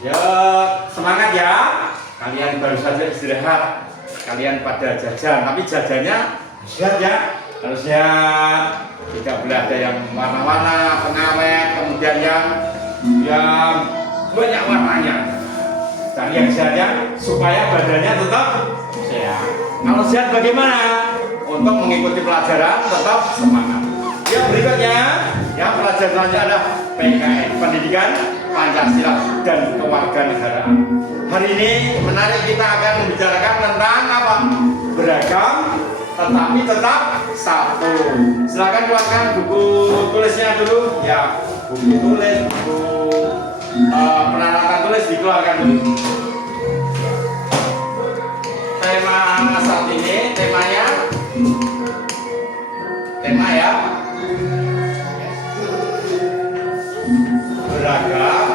Ya, semangat ya. Kalian baru saja istirahat. Kalian pada jajan, tapi jajannya sehat ya. Harus sehat. Tidak boleh ada yang warna-warna, pengawet, kemudian yang banyak warnanya. Cari yang sehat ya, supaya badannya tetap sehat. Kalau sehat bagaimana? Untuk mengikuti pelajaran tetap semangat. Ya, berikutnya yang pelajaran selanjutnya adalah PKN, Pendidikan Pancasila dan Kewarganegaraan. Hari ini menarik, kita akan membicarakan tentang apa? Beragam tetapi tetap satu. Silakan keluarkan buku tulisnya dulu ya. Buku tulis, buku peralatan tulis dikeluarkan dulu. Tema saat ini temanya ya beragam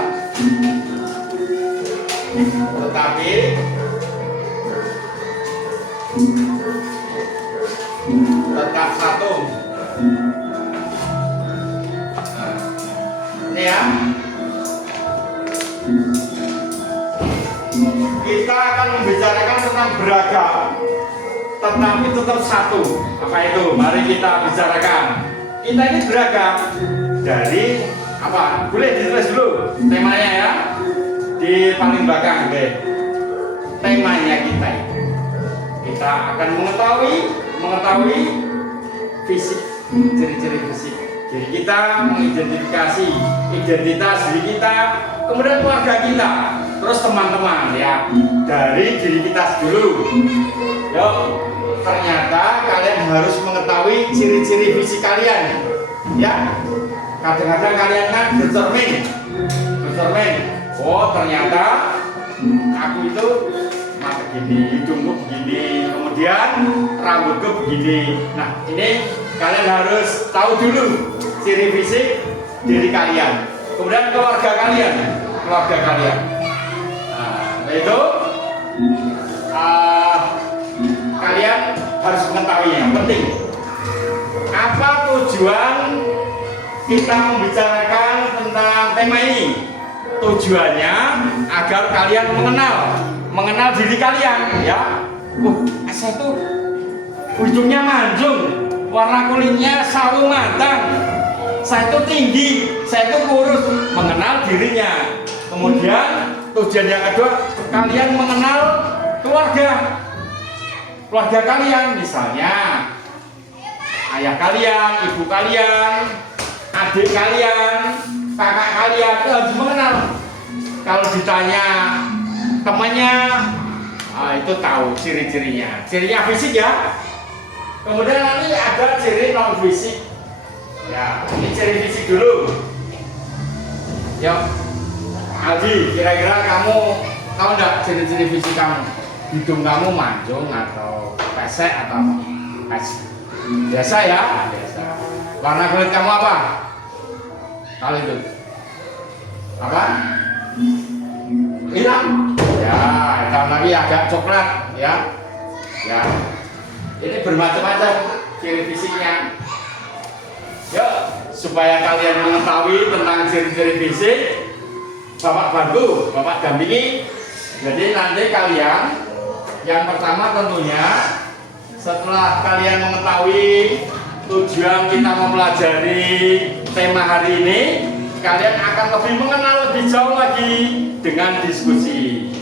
tetapi tetap satu. Nah, ini ya, kita akan membicarakan tentang beragam tetapi tetap satu. Apa itu? Mari kita bicarakan. Kita ini beragam dari apa? Boleh ditulis dulu temanya ya, di paling belakang deh. Temanya kita akan mengetahui fisik, ciri-ciri fisik. Jadi kita mengidentifikasi identitas diri kita, kemudian keluarga kita, terus teman-teman ya, dari diri kita dulu. Yuk, ternyata kalian harus mengetahui ciri-ciri fisik kalian ya. Kadang-kadang kalian kan bercermin. Oh, ternyata aku itu mata begini, hidungku begini, kemudian rambutku begini. Nah, ini kalian harus tahu dulu ciri fisik diri kalian, kemudian keluarga kalian. Nah, itu kalian harus mengetahui yang penting. Apa tujuan kita membicarakan tentang tema ini? Tujuannya agar kalian mengenal diri kalian ya. Saya tuh hidungnya manjung, warna kulitnya sawo matang, saya itu tinggi, saya itu kurus. Mengenal dirinya. Kemudian tujuan yang kedua, kalian mengenal keluarga kalian, misalnya ayah kalian, ibu kalian, adik kalian, kakak kalian, harus mengenal. Kalau ditanya temannya, itu tahu ciri-cirinya. Cirinya fisik ya. Kemudian nanti ada ciri non fisik. Ya, ini ciri fisik dulu. Yuk, Aldi, kira-kira kamu tahu nggak ciri-ciri fisik kamu? Hidung kamu manjung atau pesek atau apa? Biasa ya, biasa. Warna kulit kamu apa? Kalau itu apa? Hitam. Ya, hitam lagi agak coklat ya. Ya. Ini bermacam-macam ciri fisiknya. Ya, supaya kalian mengetahui tentang ciri-ciri fisik, Bapak bantu, Bapak dampingi. Jadi nanti kalian yang pertama tentunya setelah kalian mengetahui tujuan kita mempelajari tema hari ini, kalian akan lebih mengenal lebih jauh lagi dengan diskusi.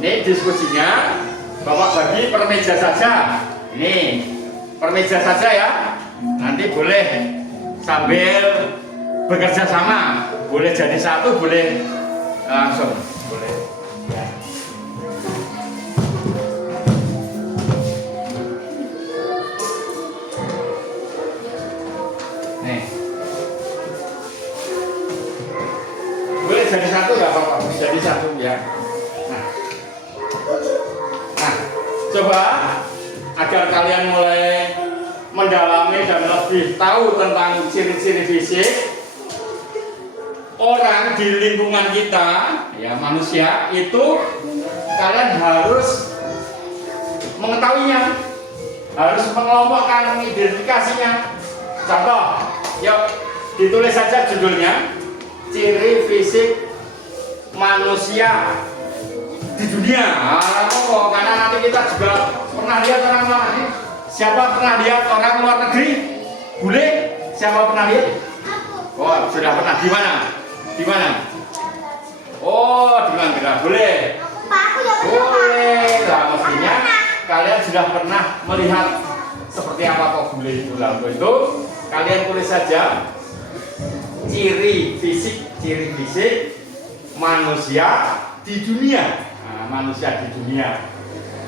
Ini diskusinya Bapak bagi per meja saja. Ini per meja saja ya. Nanti boleh sambil bekerja sama, boleh jadi satu, boleh langsung, boleh. Nih, boleh jadi satu nggak apa-apa, jadi satu ya. Nah, coba agar kalian mulai mendalami dan lebih tahu tentang ciri-ciri fisik orang di lingkungan kita ya, manusia itu kalian harus mengetahuinya, harus mengelompokkan, mengidentifikasinya. Contoh, yuk ditulis saja judulnya, ciri fisik manusia manusia di dunia. Karena nanti kita juga pernah lihat orang luar negeri. Siapa pernah lihat orang luar negeri? Bule? Siapa pernah lihat? Oh, sudah pernah. Di mana? Di mana? Oh, di Manggarai. Boleh. Boleh. Nah, mestinya kalian sudah pernah melihat seperti apa kok bule itu. Lalu itu kalian tulis saja ciri fisik manusia di dunia. Nah, manusia di dunia.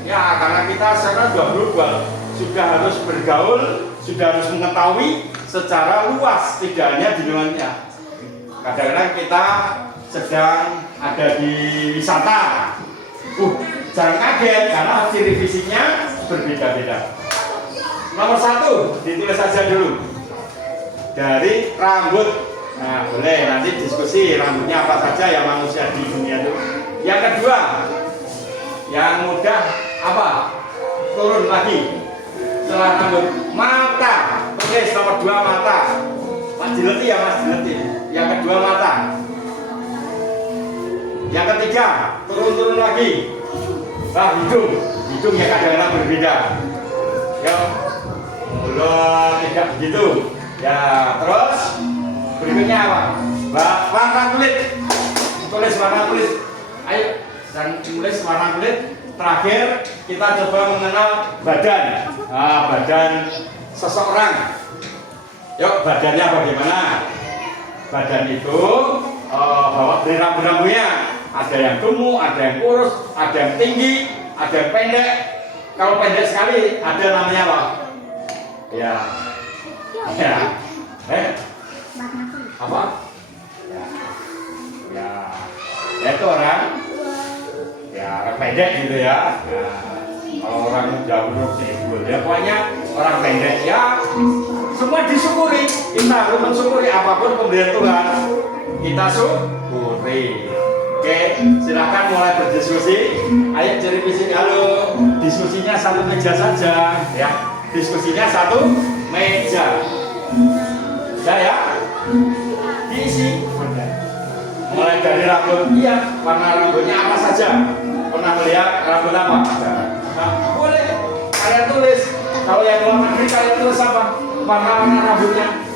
Ya, karena kita sekarang sudah global, sudah harus bergaul, sudah harus mengetahui secara luas, tidak hanya di dunia. Kadang-kadang kita sedang ada di wisata, jangan kaget karena ciri fisiknya berbeda-beda. Nomor 1 ditulis saja dulu dari rambut. Nah, boleh nanti diskusi rambutnya apa saja ya manusia di dunia itu. Yang kedua, yang mudah apa? Turun lagi setelah rambut. Mata, tulis nomor 2 mata. Mas dileti ya, Mas dileti. Yang kedua mata. Yang ketiga, turun lagi. Hidung yang kadang-kadang berbeda. Ya, mulut tidak begitu. Ya, terus berikutnya apa? Warna kulit. Tulis warna kulit. Ayo, dan tulis warna kulit. Terakhir, kita coba mengenal badan. Badan seseorang. Yuk, badannya bagaimana? Badan itu bawa dari rambu-rambunya. Ada yang gemuk, ada yang kurus, ada yang tinggi, ada yang pendek. Kalau pendek sekali, ada namanya apa? Ya. Apa? Ya itu orang. Ya, orang pendek gitu ya. Kalau orang jauh ya pokoknya orang pendek ya. Semua disyukuri. Kita harus mensyukuri apapun pemberian Tuhan. Kita syukuri. Oke, silahkan mulai berdiskusi. Ayo cari fisik. Halo, diskusinya satu meja saja, ya. Diskusinya satu meja. Ya. Diisi. Mulai dari rambut. Iya, warna rambutnya apa saja? Pernah melihat rambut apa? Nah, boleh. Kalian tulis. Kalau yang luar negeri kalian tulis apa? Warna rambutnya.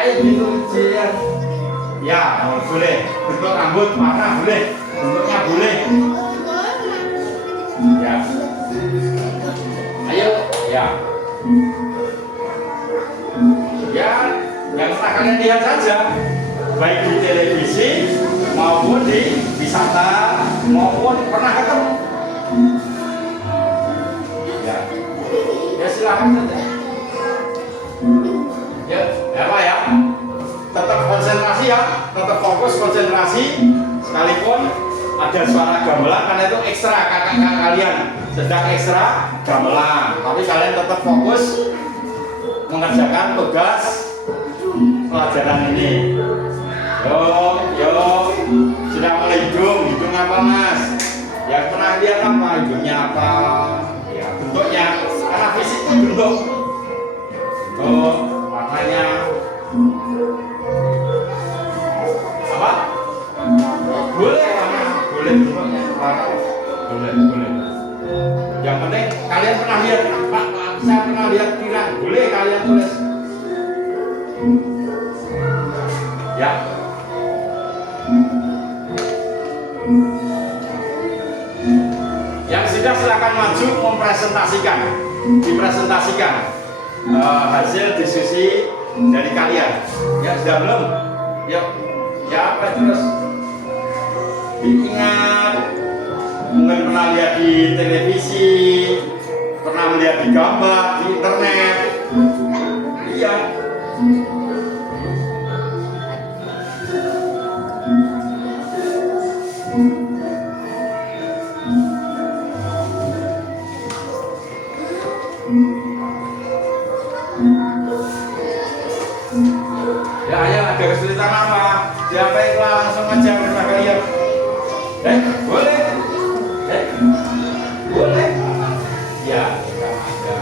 Ayo gitu ya, boleh. Bentuk rambut warna boleh. Bentuknya boleh. Ya. Ayo, ya. Ya, yang pernah kalian lihat saja, baik di televisi maupun di wisata maupun pernah ketemu. Ya silakan saja. Ya, apa ya? Tetap konsentrasi ya, tetap fokus konsentrasi sekalipun ada suara gamelan karena itu ekstra kakak-kakak kalian sedang ekstra gamelan, tapi kalian tetap fokus mengerjakan tugas pelajaran ini. Yo, sudah mulai hidung apa Mas? Yang pernah lihat apa? Hidungnya apa? Ya bentuknya, karena fisik itu bentuk, warnanya. Apa? Boleh warna, boleh bentuknya, warna, boleh. Yang penting kalian pernah lihat, Pak, saya pernah lihat pirang, boleh kalian tulis. Ya. Yang sudah silakan maju mempresentasikan, dipresentasikan hasil diskusi dari kalian. Ya sudah belum? Yuk. Ya apa terus? Diingat, mungkin pernah lihat di televisi, pernah melihat di gambar, di internet. Iya. Ya, ada kesulitan apa? Siapa yang langsung aja bersama kalian? Boleh? Boleh? Ya, kita ada.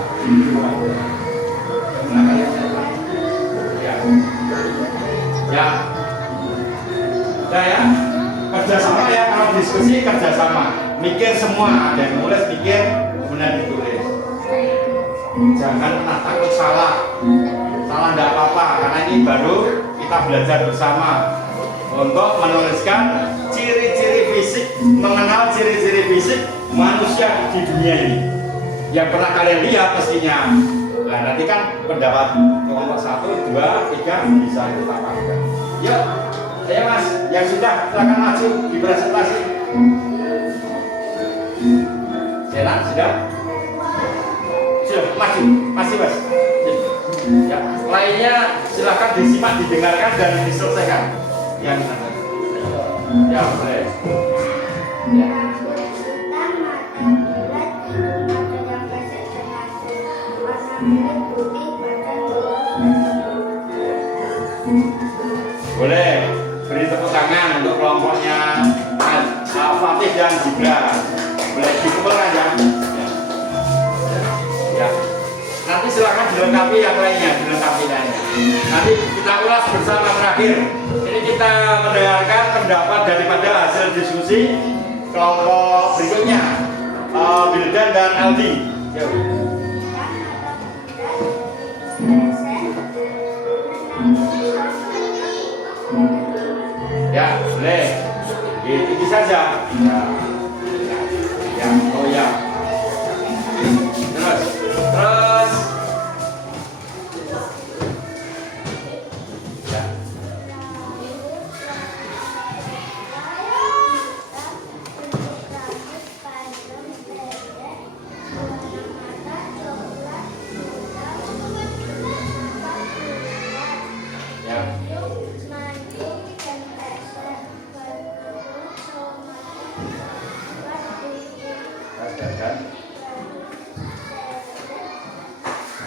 Ya. Udah ya? kerjasama ya, kalau diskusi kerjasama, mikir semua, ada yang nulis mikir kemudian ditulis. Jangan pernah takut salah tidak apa-apa, karena ini baru kita belajar bersama untuk menuliskan ciri-ciri fisik, mengenal ciri-ciri fisik manusia di dunia ini yang pernah kalian lihat pastinya. Nah nanti kan pendapat kelompok 1, 2, 3 bisa kita pakai. Yuk, ayo mas, yang sudah silakan maju di presentasi. Jalan sudah? Sudah, maju, masih mas. Ya, lainnya silakan disimak, didengarkan dan diselesaikan. Yang ya boleh. Ya. Boleh beri tepuk tangan untuk kelompoknya Fatih dan Gibran. Boleh dikumpulkan ya. Ya. Nanti silakan dilengkapi yang lainnya, Nanti kita ulas bersama terakhir. Ini kita mendengarkan pendapat daripada hasil diskusi kelompok berikutnya, Bildan dan Aldi. Ya, boleh. Ini saja. Ya. Ya, oh ya. Terus. Ya.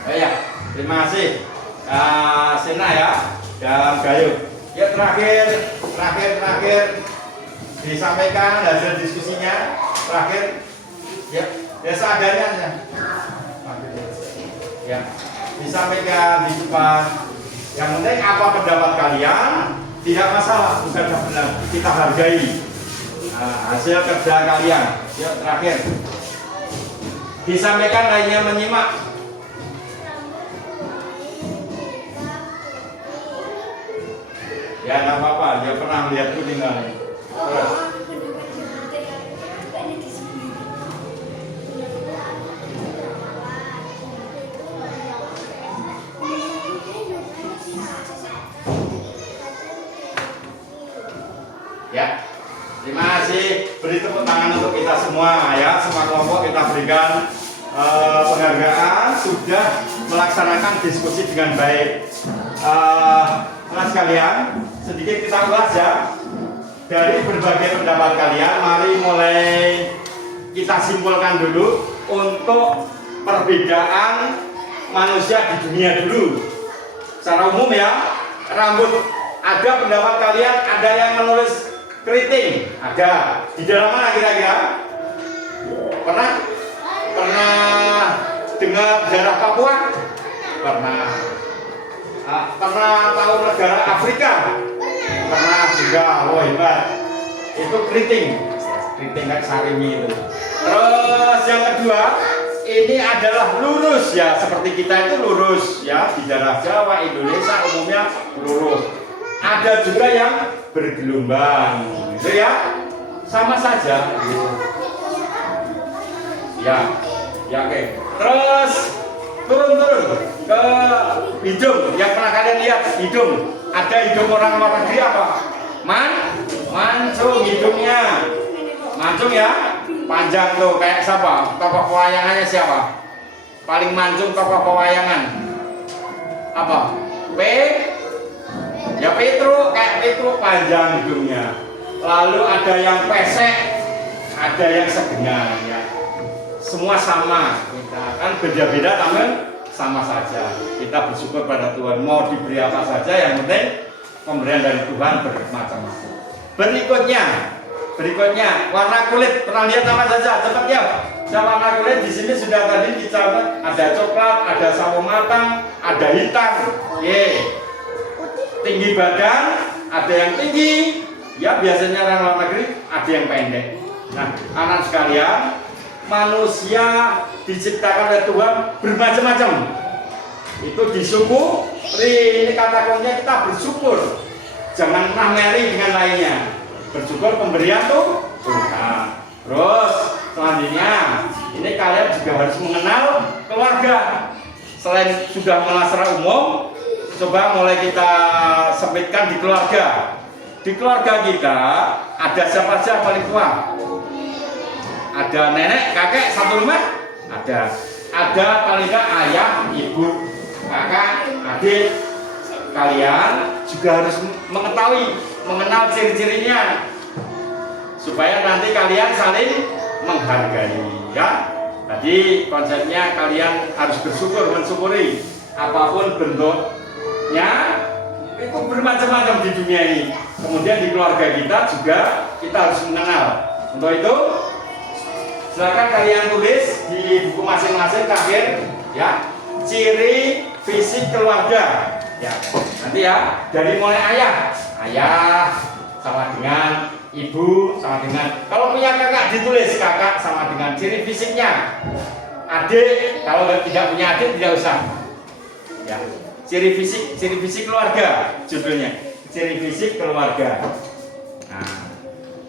Oh ya, terima kasih Sena ya dan Gayu. Ya terakhir disampaikan hasil diskusinya terakhir ya seadanya ya. Ya disampaikan di depan. Yang penting apa pendapat kalian tidak masalah, bukan benar kita hargai hasil kerja kalian. Ya terakhir disampaikan lainnya menyimak. Ya nggak apa-apa, dia pernah melihat kuning kali. Terus. Ya, terima kasih. Beri tepuk tangan untuk kita semua ya, semua kelompok kita berikan penghargaan sudah melaksanakan diskusi dengan baik. Mas kalian, sedikit kita ulas ya dari berbagai pendapat kalian. Mari mulai kita simpulkan dulu untuk perbedaan manusia di dunia dulu. Secara umum ya, rambut ada pendapat kalian, ada yang menulis keriting, ada di dalam mana kira-kira? Pernah dengar sejarah Papua? Pernah tahu negara Afrika? Pernah juga, oh hebat. Itu keriting kayak sarimi itu. Terus yang kedua, ini adalah lurus ya, seperti kita itu lurus ya, di daerah Jawa, Indonesia umumnya lurus. Ada juga yang bergelombang, gitu ya, sama saja. Gitu. Ya, oke. Terus turun ke hidung. Yang pernah kalian lihat hidung? Ada hidung orang luar negeri apa? Mancung hidungnya. Mancung ya, panjang tuh kayak siapa? Tokoh pewayangannya siapa? Paling mancung tokoh pewayangan apa? Ya Petro, kayak Petro panjang hidungnya. Lalu ada yang pesek, ada yang sedengar ya. Semua sama, kita kan beda-beda namun sama saja. Kita bersyukur pada Tuhan, mau diberi apa saja, yang penting pemberian dari Tuhan bermacam-macam. Berikutnya warna kulit, pernah lihat apa saja? Cepat ya. Warna kulit di sini sudah tadi dicatat, ada coklat, ada sawo matang, ada hitam. Tinggi badan, ada yang tinggi, Ya biasanya orang luar negeri ada yang pendek. Nah, anak sekalian, manusia diciptakan oleh Tuhan bermacam-macam. Itu disyukuri. Ini kata kuncinya kita bersyukur. Jangan pernah dengan lainnya. Bersyukur pemberian tuh Tuhan. Terus selanjutnya, ini kalian juga harus mengenal keluarga. Selain sudah mengenal secara umum, coba mulai kita sempitkan di keluarga. Di keluarga kita ada siapa saja paling tua? Ada nenek, kakek satu rumah? Ada. Ada paling nggak ayah, ibu, kakak, adik. Kalian juga harus mengetahui, mengenal ciri-cirinya, supaya nanti kalian saling menghargai, ya. Tadi konsepnya kalian harus bersyukur, mensyukuri apapun bentuknya, itu bermacam-macam di dunia ini. Kemudian di keluarga kita juga kita harus mengenal. Untuk itu, silakan kalian tulis di buku masing-masing terakhir, ya, ciri fisik keluarga. Ya, nanti ya, dari mulai ayah sama dengan ibu, sama dengan, kalau punya kakak ditulis kakak sama dengan ciri fisiknya. Adik, kalau tidak punya adik tidak usah. Ya, ciri fisik keluarga judulnya, ciri fisik keluarga. Nah,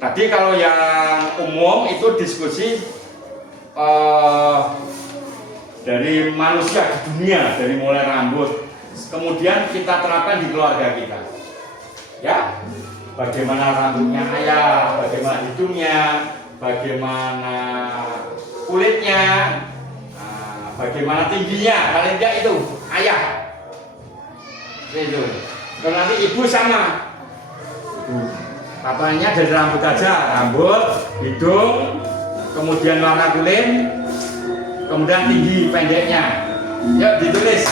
tadi kalau yang umum itu diskusi dari manusia di dunia, dari mulai rambut. Kemudian kita terapkan di keluarga kita, ya, bagaimana rambutnya ayah, bagaimana hidungnya, bagaimana kulitnya, bagaimana tingginya, paling tidak itu ayah, itu. Kalau nanti ibu sama, papanya dari rambut aja, rambut, hidung, kemudian warna kulit, kemudian tinggi pendeknya, yuk ditulis.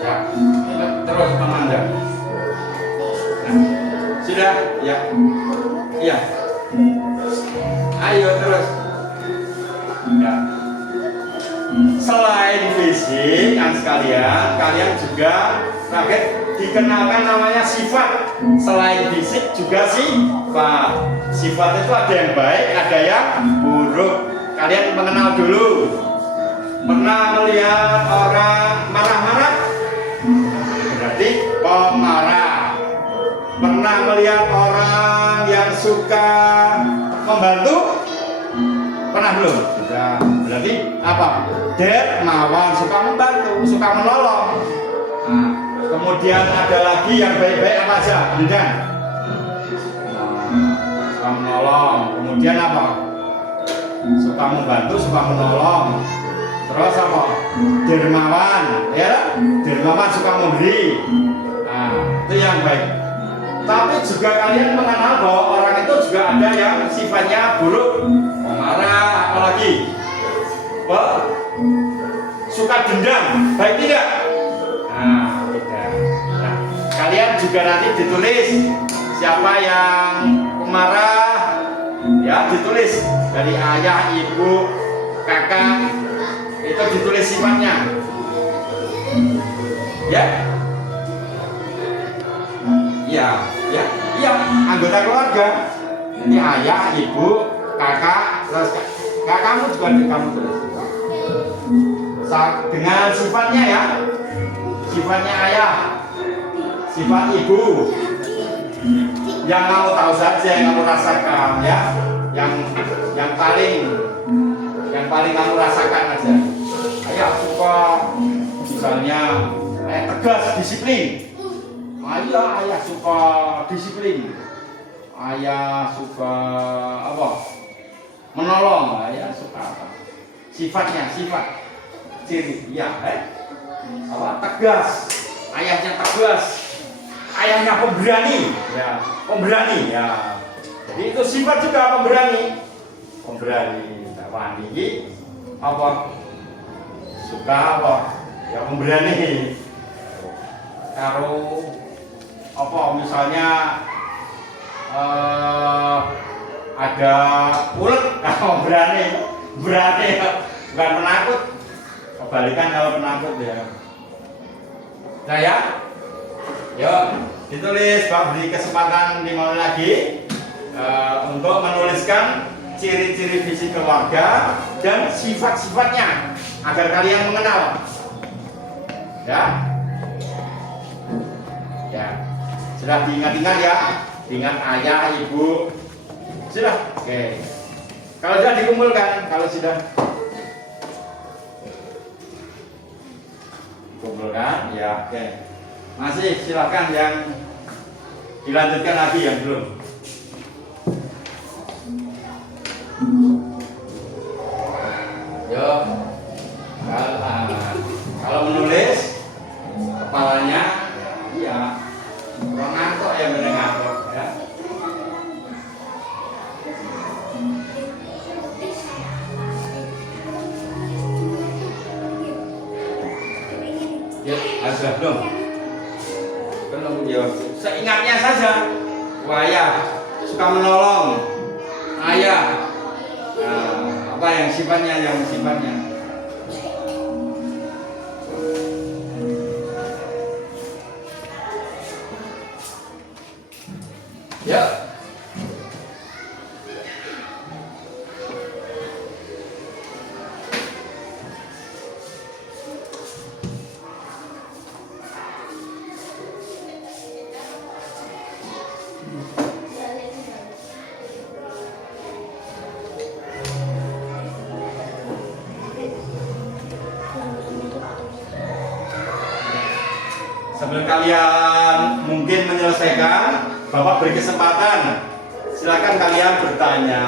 Ya, terus memandang. Nah, sudah, ya, iya. Ayo terus. Ya. Selain fisik, kan sekalian, kalian juga terakhir dikenalkan namanya sifat. Selain fisik juga sifat. Sifat itu ada yang baik, ada yang buruk. Kalian mengenal dulu. Pernah melihat orang marah-marah? Berarti pemarah. Pernah melihat orang yang suka membantu? Pernah belum? Sudah. Berarti apa? Dermawan, suka membantu, suka menolong. Nah, kemudian ada lagi yang baik-baik apa aja? Bidang suka menolong. Kemudian apa? Suka membantu, suka menolong. Terus apa? Dermawan, ya? Dermawan suka memberi. Nah, itu yang baik. Tapi juga kalian mengenal bahwa orang itu juga ada yang sifatnya buruk, pemarah, apalagi suka dendam, baik tidak? Nah, tidak. Nah, kalian juga nanti ditulis siapa yang pemarah, ya ditulis dari ayah, ibu, kakak, itu ditulis sifatnya, ya. Iya, anggota keluarga. Ini ayah, ibu, kakak, terus kakakmu juga kamu tulis. Dengan sifatnya ya, sifatnya ayah, sifat ibu, yang kamu tahu saja, yang kamu rasakan ya, yang paling kamu rasakan aja. Ayah suka misalnya tegas, disiplin. Ayah suka disiplin. Ayah suka apa? Menolong. Ayah suka apa? Sifatnya, sifat, ciri, ya, apa? Tegas. Ayahnya tegas. Ayahnya pemberani, ya, pemberani, ya. Jadi itu sifat juga pemberani. Pemberani, wani, apa? Suka apa? Ya pemberani. Kalau apa misalnya ada ulet, kalau berani bukan penakut, kebalikan kalau penakut ya. Nah ya, yuk ditulis, Pak beri kesempatan 5 menit lagi untuk menuliskan ciri-ciri fisik keluarga dan sifat-sifatnya agar kalian mengenal. Ya, ya, sudah diingat-ingat ya, ingat ayah, ibu, sudah. Oke. Kalau sudah dikumpulkan, kalau sudah dikumpulkan, ya oke. Masih silakan yang dilanjutkan lagi yang belum. Yuk, kalau menulis kepalanya, ya orang ngantuk ya, bener ngantuk ya. Ya, sudah belum? Belum ya. Seingatnya saja. Ayah suka menolong. Ayah. Apa yang sifatnya? Ya. Sambil kalian mungkin menyelesaikan, Bapak beri kesempatan. Silakan kalian bertanya.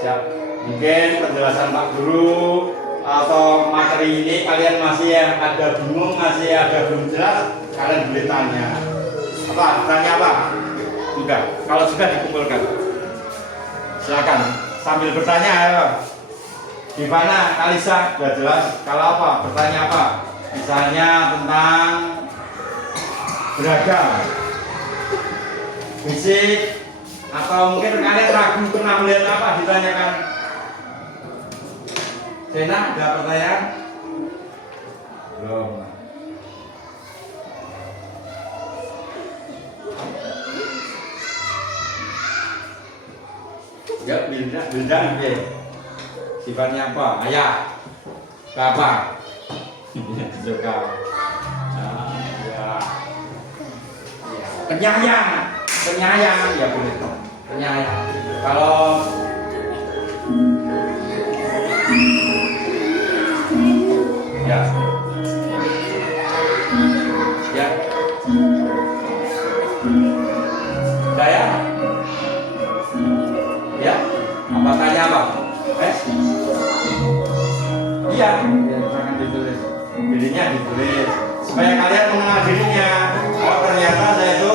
Siap. Mungkin penjelasan Pak Guru atau materi ini kalian masih ada bingung, masih ada belum jelas, kalian boleh tanya. Apa? Tanya apa? Sudah. Kalau sudah dikumpulkan. Silakan sambil bertanya ya. Gimana Kalisa? Sudah jelas? Kalau apa? Bertanya apa? Misalnya tentang beragam fisik, atau mungkin kalian ragu pernah melihat apa, ditanyakan. Sena, ada pertanyaan? Belum. Ya, benda ya. Sifatnya apa? Ayah, bapak, suka. Penyayang ya boleh, penyayang. Kalau ya saya ya apa tanya apa? Iya, jangan ditulis, dirinya ditulis supaya kalian mengenal dirinya. Oh ternyata saya itu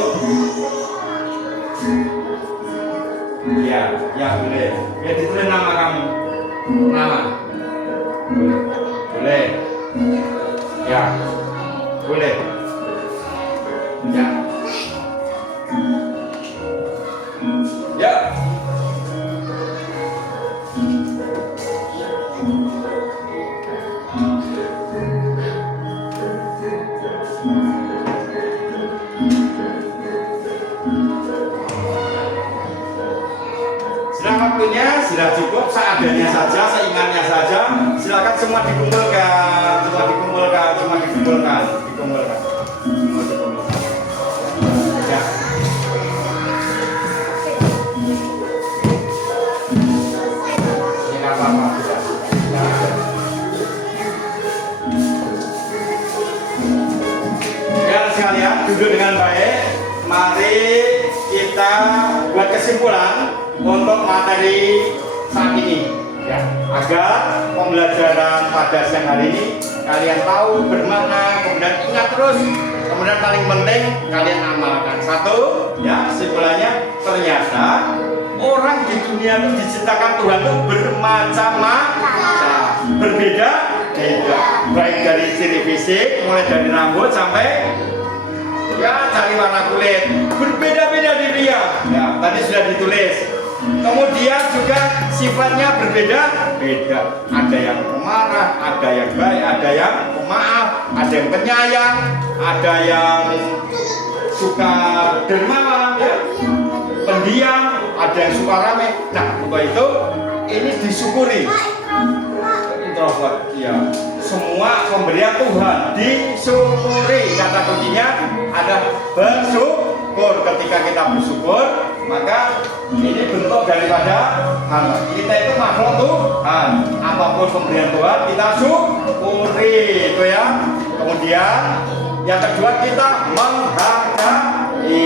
ya boleh. Ya ditulis nama kamu. Nama. Boleh. Ya. Boleh. Ya. Ya. Sudah cukup, seadanya saja, seingatnya saja. Silakan semua dikumpulkan, semua dikumpulkan. Ya. Ini apa-apa sudah. Ya sekalian, duduk dengan baik. Mari kita buat kesimpulan untuk materi saat ini ya, agar pembelajaran pada siang hari ini kalian tahu bermakna, kemudian ingat terus, kemudian paling penting kalian amalkan. Satu ya, kesimpulannya ternyata orang di dunia itu diciptakan Tuhan itu bermacam-macam, berbeda-beda, baik dari ciri fisik, mulai dari rambut sampai ya cari warna kulit, berbeda-beda di dia. Ya, tadi sudah ditulis. Kemudian juga sifatnya berbeda-beda. Ada yang pemarah, ada yang baik, ada yang pemaaf, ada yang penyayang, ada yang suka dermawan, ya, pendiam, ada yang suka rame. Nah, untuk itu ini disyukuri. Introvert, ya. Semua pemberian Tuhan disyukuri. Kata kuncinya ada bersyukur. Ketika kita bersyukur, maka ini bentuk daripada hamba. Kita itu makhluk Tuhan. Apapun pemberian Tuhan kita syukuri, itu ya. Kemudian yang kedua kita menghargai.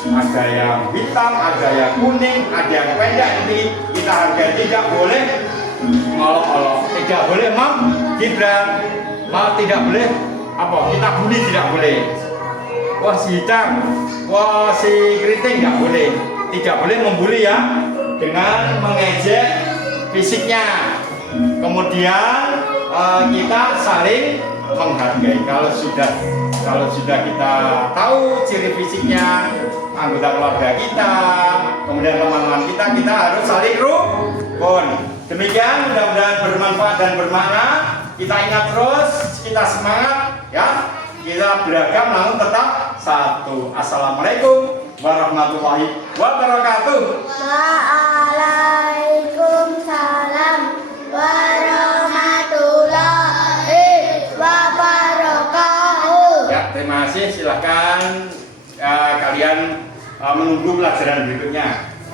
Ada yang hitam, ada yang kuning, ada yang pendek. Ini kita hargai, tidak boleh ngolok-ngolok, tidak boleh Gibran, tidak boleh apa, kita bully tidak boleh. Wah si hitam, wah si keriting nggak boleh, tidak boleh membuli ya, dengan mengejek fisiknya. Kemudian kita saling menghargai. Kalau sudah kita tahu ciri fisiknya anggota keluarga kita, kemudian teman-teman kita harus saling rukun. Demikian, mudah-mudahan bermanfaat dan bermakna. Kita ingat terus, kita semangat ya. Kita beragam namun tetap satu. Assalamualaikum warahmatullahi wabarakatuh. Waalaikumsalam warahmatullahi wabarakatuh. Ya, terima kasih. Silahkan kalian menunggu pelajaran berikutnya.